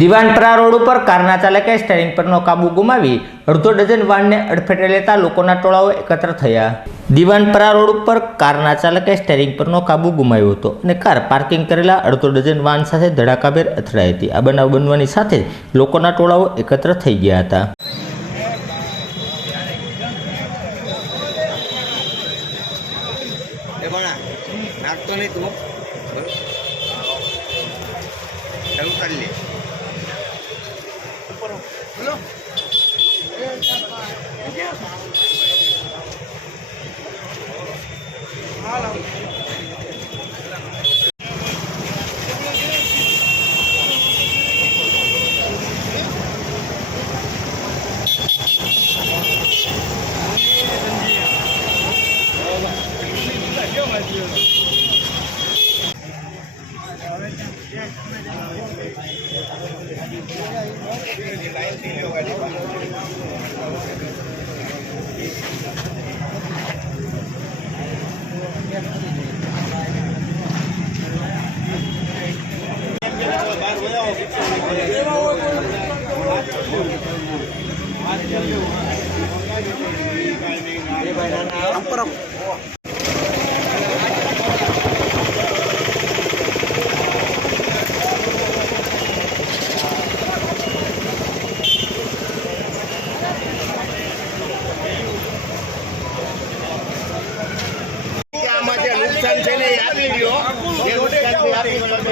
દીવાનપરા road ઉપર કારના ચાલકે સ્ટીયરિંગ પરનો કાબુ ગુમાવી અડધો ડઝન વાહનને અડફેટે લેતા લોકોના ટોળાઓ એકત્ર થયા। દીવાનપરા રોડ ઉપર કારના ચાલકે સ્ટીયરિંગ પરનો કાબુ ગુમાવ્યો હતો અને કાર પાર્કિંગ કરેલા અડધો ડઝન વાહન સાથે ધડાકાભેર અથડાઈ હતી। આ બનાવ બનવાની સાથે લોકોના ટોળાઓ એકત્ર થઈ ગયા હતા।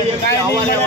नुकसान है